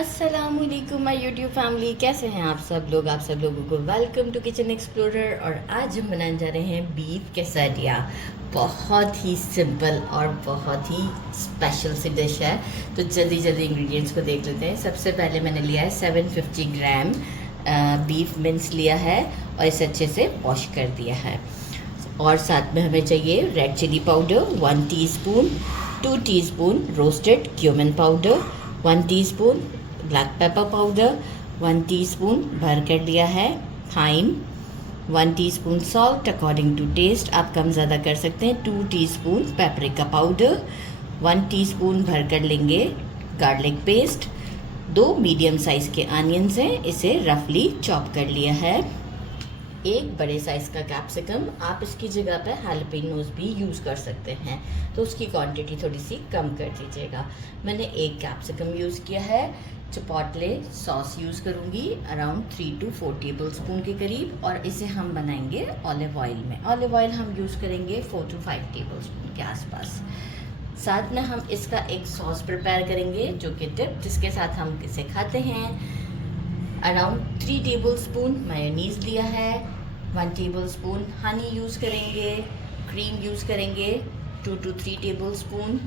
अस्सलामुअलैकुम my YouTube family, कैसे हैं आप सब लोग। आप सब लोगों को वेलकम टू किचन एक्सप्लोरर। और आज हम बनाने जा रहे हैं बीफ केसरिया। बहुत ही सिंपल और बहुत ही स्पेशल सी डिश है। तो जल्दी जल्दी इंग्रेडिएंट्स को देख लेते हैं। सबसे पहले मैंने लिया है 750 ग्राम बीफ मिन्स लिया है और इसे अच्छे से वॉश कर दिया है। और साथ में हमें चाहिए red chilli powder 1 teaspoon, 2 teaspoon roasted cumin powder, 1 teaspoon black pepper powder, 1 teaspoon भर कर लिया है thyme, 1 teaspoon salt according to taste, आप कम ज़्यादा कर सकते हैं, 2 टीस्पून पेपरिका पाउडर, 1 टीस्पून भर कर लेंगे गार्लिक पेस्ट, 2 मीडियम साइज़ के अनियंस हैं, इसे रफली चॉप कर लिया है, एक बड़े साइज़ का कैप्सिकम, आप इसकी जगह पर हैलपेनोज भी यूज़ कर सकते हैं, तो उसकी क्वांटिटी थोड़ी सी कम कर दीजिएगा। मैंने एक कैप्सिकम यूज़ किया है। चिपोटले सॉस यूज़ करूँगी अराउंड 3 to 4 टेबल स्पून के करीब, और इसे हम बनाएंगे ऑलिव ऑयल में। ऑलिव ऑयल हम यूज़ करेंगे 4 to 5 टेबल स्पून के आसपास। साथ में हम इसका एक सॉस प्रिपेयर करेंगे जो कि डिप जिसके साथ हम इसे खाते हैं। अराउंड 3 टेबल स्पून मायोनीज़ लिया है, 1 टेबल स्पून हनी यूज़ करेंगे, क्रीम यूज़ करेंगे 2 to 3 table spoon,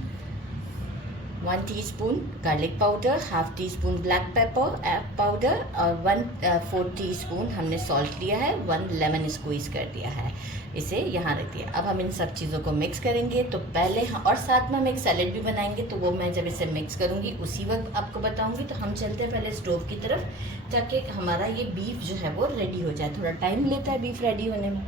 1 teaspoon garlic powder, half tea spoon black pepper powder और 1/4 टीस्पून हमने सॉल्ट लिया है, 1 लेमन स्क्वीज़ कर दिया है, इसे यहाँ रख दिया। अब हम इन सब चीज़ों को मिक्स करेंगे। तो पहले और साथ में हम एक सैलेड भी बनाएंगे, तो वो मैं जब इसे मिक्स करूँगी उसी वक्त आपको बताऊँगी। तो हम चलते हैं पहले स्टोव की तरफ, ताकि हमारा ये बीफ जो है वो रेडी हो जाए। थोड़ा टाइम लेता है बीफ रेडी होने में।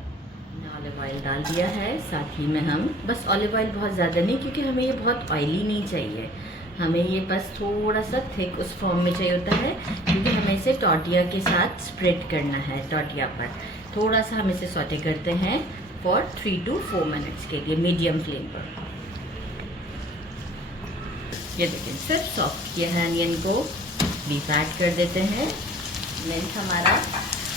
ऑलिव ऑयल डाल दिया है, साथ ही में हम बस ऑलिव ऑयल बहुत ज़्यादा नहीं, क्योंकि हमें ये बहुत ऑयली नहीं चाहिए, हमें ये बस थोड़ा सा थिक उस फॉर्म में चाहिए होता है, क्योंकि हमें इसे टॉर्टिया के साथ स्प्रेड करना है। टॉर्टिया पर थोड़ा सा हम इसे सौटे करते हैं फॉर 3 to 4 मिनट्स के लिए मीडियम फ्लेम पर। ये देखिए सिर्फ सॉफ्ट किया है अनियन को, बीफ ऐड कर देते हैं मिन्स हमारा,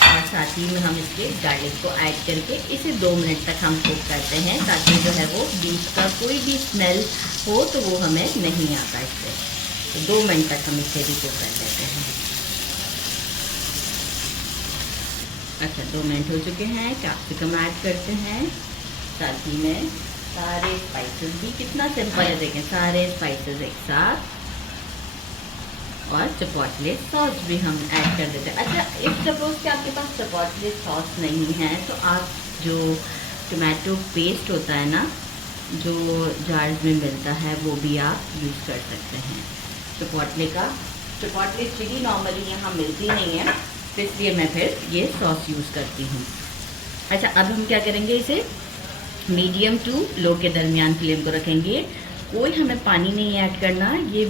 और साथ ही में हम इसके गार्लिक को ऐड करके इसे 2 मिनट तक हम कुक करते हैं, ताकि जो है वो बीफ का कोई भी स्मेल हो तो वो हमें नहीं आता इससे। तो 2 मिनट तक हम इसे भी कुक कर लेते हैं। अच्छा 2 मिनट हो चुके हैं, कैप्सिकम ऐड करते हैं, साथ ही में सारे स्पाइसेस भी, कितना सिंपल है देखें, सारे स्पाइसेस एक साथ, और चिपोटले सॉस भी हम ऐड कर देते हैं। अच्छा इफ सपोज कि आपके पास चिपोटले सॉस नहीं है, तो आप जो टोमेटो पेस्ट होता है ना, जो जार्स में मिलता है, वो भी आप यूज़ कर सकते हैं चिपोटले का। चिपोटले चिली नॉर्मली यहाँ मिलती नहीं है, तो इसलिए मैं फिर ये सॉस यूज़ करती हूँ। अच्छा अब हम क्या करेंगे, इसे मीडियम टू लो के दरमियान फ्लेम को रखेंगे, कोई हमें पानी नहीं ऐड करना। ये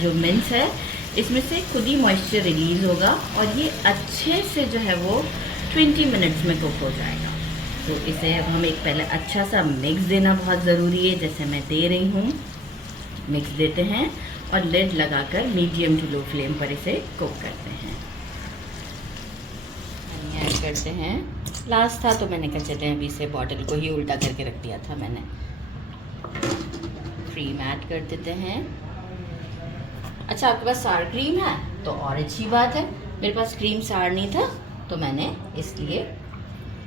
जो मिन्स है इसमें से खुद ही मॉइस्चर रिलीज़ होगा, और ये अच्छे से जो है वो 20 मिनट्स में कुक हो जाएगा। तो इसे अब हम एक पहले अच्छा सा मिक्स देना बहुत ज़रूरी है, जैसे मैं दे रही हूँ। मिक्स देते हैं और लिड लगाकर मीडियम टू लो फ्लेम पर इसे कुक करते हैं। ऐड करते हैं, लास्ट था तो मैंने कहा चले अभी इसे बॉटल को ही उल्टा करके रख दिया था मैंने। क्रीम ऐड कर देते हैं। अच्छा आपके पास सार क्रीम है तो और अच्छी बात है, मेरे पास क्रीम सार नहीं था तो मैंने इसलिए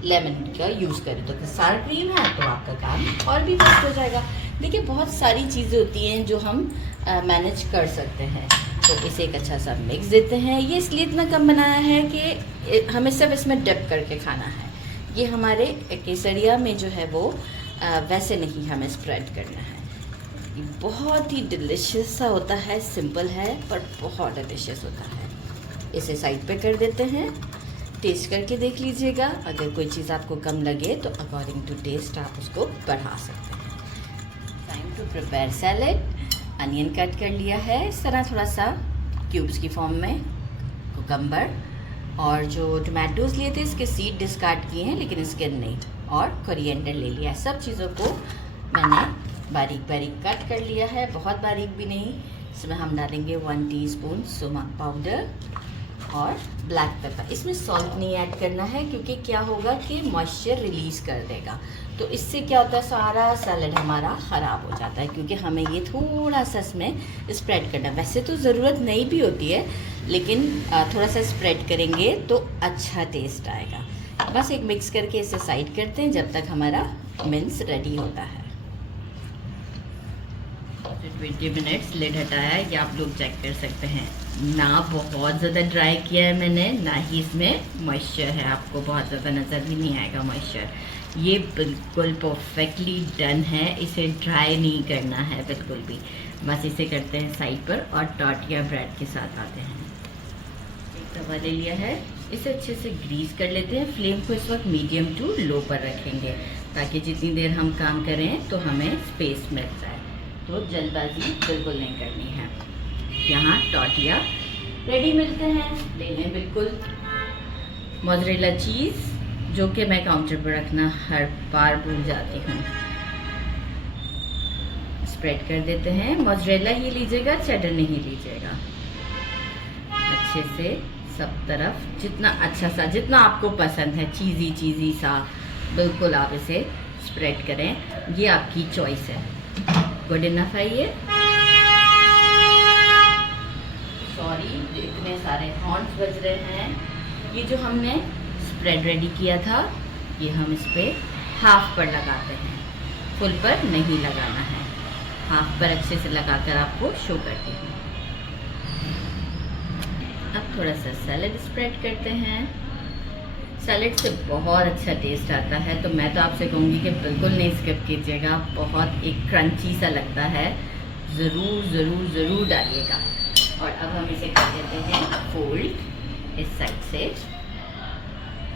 लेमन का यूज़ करी। तो सार क्रीम है तो आपका काम और भी फास्ट हो जाएगा। देखिए बहुत सारी चीज़ें होती हैं जो हम मैनेज कर सकते हैं। तो इसे एक अच्छा सा मिक्स देते हैं। ये इसलिए इतना कम बनाया है कि हमें सब इसमें डिप करके खाना है। ये हमारे केसरिया में जो है वो वैसे नहीं हमें स्प्रेड करना है। बहुत ही डिलिशियस सा होता है, सिंपल है पर बहुत डिलिशियस होता है। इसे साइड पे कर देते हैं, टेस्ट करके देख लीजिएगा। अगर कोई चीज़ आपको कम लगे तो अकॉर्डिंग टू टेस्ट आप उसको बढ़ा सकते हैं। Time to prepare salad. Onion cut कर लिया है इस तरह थोड़ा सा क्यूब्स की फॉर्म में, कुकम्बर, और जो टोमेटोज़ लिए थे इसके सीड डिस्कार्ड किए हैं लेकिन स्किन नहीं, और कोरिएंडर ले लिया। सब चीज़ों को मैंने बारीक बारीक कट कर लिया है, बहुत बारीक भी नहीं। इसमें हम डालेंगे 1 टीस्पून सुमाक पाउडर और ब्लैक पेपर। इसमें सॉल्ट नहीं ऐड करना है, क्योंकि क्या होगा कि मॉइस्चर रिलीज़ कर देगा, तो इससे क्या होता है, सारा सैलेड हमारा ख़राब हो जाता है, क्योंकि हमें ये थोड़ा सा इसमें स्प्रेड करना है। वैसे तो ज़रूरत नहीं भी होती है, लेकिन थोड़ा सा स्प्रेड करेंगे तो अच्छा टेस्ट आएगा। बस एक मिक्स करके इसे साइड करते हैं जब तक हमारा मिन्स रेडी होता है। 20 मिनट्स लिड हटाया, ये आप लोग चेक कर सकते हैं। ना बहुत ज़्यादा ड्राई किया है मैंने, ना ही इसमें मॉइस्चर है, आपको बहुत ज़्यादा नज़र भी नहीं आएगा मॉइस्चर। ये बिल्कुल परफेक्टली डन है, इसे ड्राई नहीं करना है बिल्कुल भी। बस इसे करते हैं साइड पर और टॉर्टिया ब्रेड के साथ आते हैं। एक तवा ले लिया है, इसे अच्छे से ग्रीस कर लेते हैं। फ्लेम को इस वक्त मीडियम टू लो पर रखेंगे, ताकि जितनी देर हम काम करें तो हमें स्पेस मिल जाए। तो जल्दबाजी बिल्कुल नहीं करनी है। यहाँ टॉर्टिया रेडी मिलते हैं, ले लें बिल्कुल। मोज़रेला चीज़, जो कि मैं काउंटर पर रखना हर बार भूल जाती हूँ, स्प्रेड कर देते हैं। मोज़रेला ही लीजिएगा, चेडर नहीं लीजिएगा। अच्छे से सब तरफ जितना अच्छा सा, जितना आपको पसंद है, चीज़ी सा बिल्कुल आप इसे स्प्रेड करें। ये आपकी चॉइस है। गुड इनफ है ये। सॉरी, इतने सारे हॉर्न्स बज रहे हैं। ये जो हमने स्प्रेड रेडी किया था, ये हम इस पर हाफ पर लगाते हैं, फुल पर नहीं लगाना है। हाफ पर अच्छे से लगाकर आपको शो करती हूँ। अब थोड़ा सा सैलेड स्प्रेड करते हैं। सैलेड से बहुत अच्छा टेस्ट आता है, तो मैं तो आपसे कहूँगी कि बिल्कुल नहीं स्किप कीजिएगा। बहुत एक क्रंची सा लगता है, ज़रूर डालिएगा। और अब हम इसे कर देते हैं फोल्ड इस साइड से,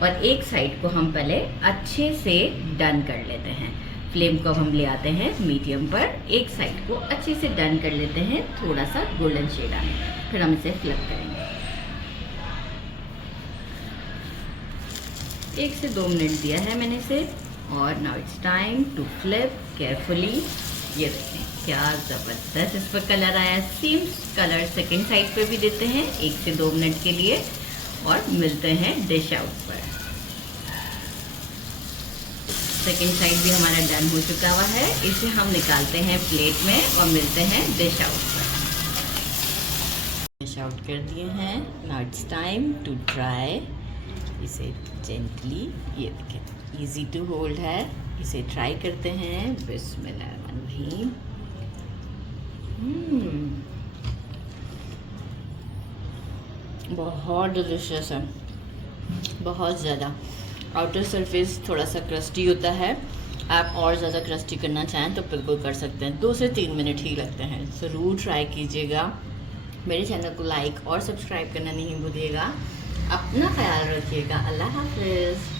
और एक साइड को हम पहले अच्छे से डन कर लेते हैं। फ्लेम को हम ले आते हैं मीडियम पर, एक साइड को अच्छे से डन कर लेते हैं, थोड़ा सा गोल्डन शेड आने, फिर हम इसे फ्लिप करेंगे। 1 से 2 मिनट दिया है मैंने इसे, और now it's time to flip carefully. ये देखें क्या ज़बरदस्त इस पर कलर आया। सेम कलर सेकंड साइड पे भी देते हैं 1 से 2 मिनट के लिए, और मिलते हैं डिश आउट पर। सेकंड साइड भी हमारा डन हो चुका हुआ है, इसे हम निकालते हैं प्लेट में और मिलते हैं डिश आउट पर। डिश आउट कर दिए हैं, now it's time to try. इसे जेंटली, ये देखें इजी टू होल्ड है, इसे ट्राई करते हैं। बिस्मिल्लाहिर्रहमानिर्रहीम। बहुत डिलीशियस है, बहुत ज़्यादा। आउटर सरफेस थोड़ा सा क्रस्टी होता है, आप और ज़्यादा क्रस्टी करना चाहें तो बिल्कुल कर सकते हैं। 2 से 3 मिनट ही लगते हैं, ज़रूर ट्राई कीजिएगा। मेरे चैनल को लाइक और सब्सक्राइब करना नहीं भूलिएगा। अपना ख्याल रखिएगा। अल्लाह हाफ़िज़।